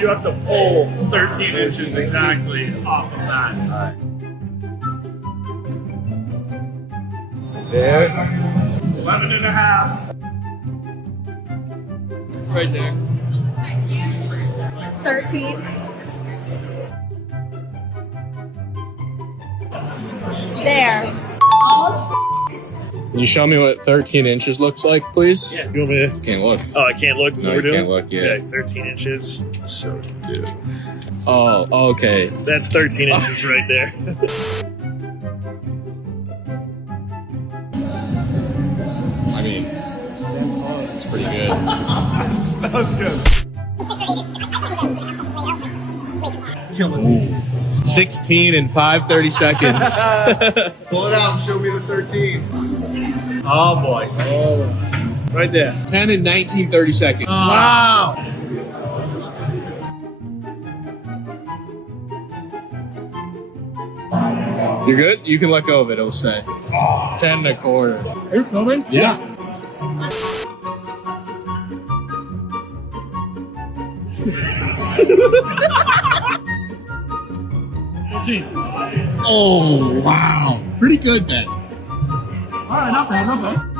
you have to pull 13 inches exactly off of that. All right. There. 11 and a half. Right there. 13. There. Can you show me what 13 inches looks like, please? Yeah. You want me to? Can't look. Oh, I can't look. No, What we're you doing? can't look, yeah. Okay, 13 inches. So do. Oh, okay. That's 13 inches right there. I mean, it's pretty good. That was good. 16 in 5:30 seconds. Pull it out and show me the 13. Oh boy. Right there. 10 in 19:30 seconds. Wow. You're good? You can let go of it, it'll say. 10 and a quarter. Are you filming? Yeah. Oh, wow. Pretty good then. All right, not bad, not bad.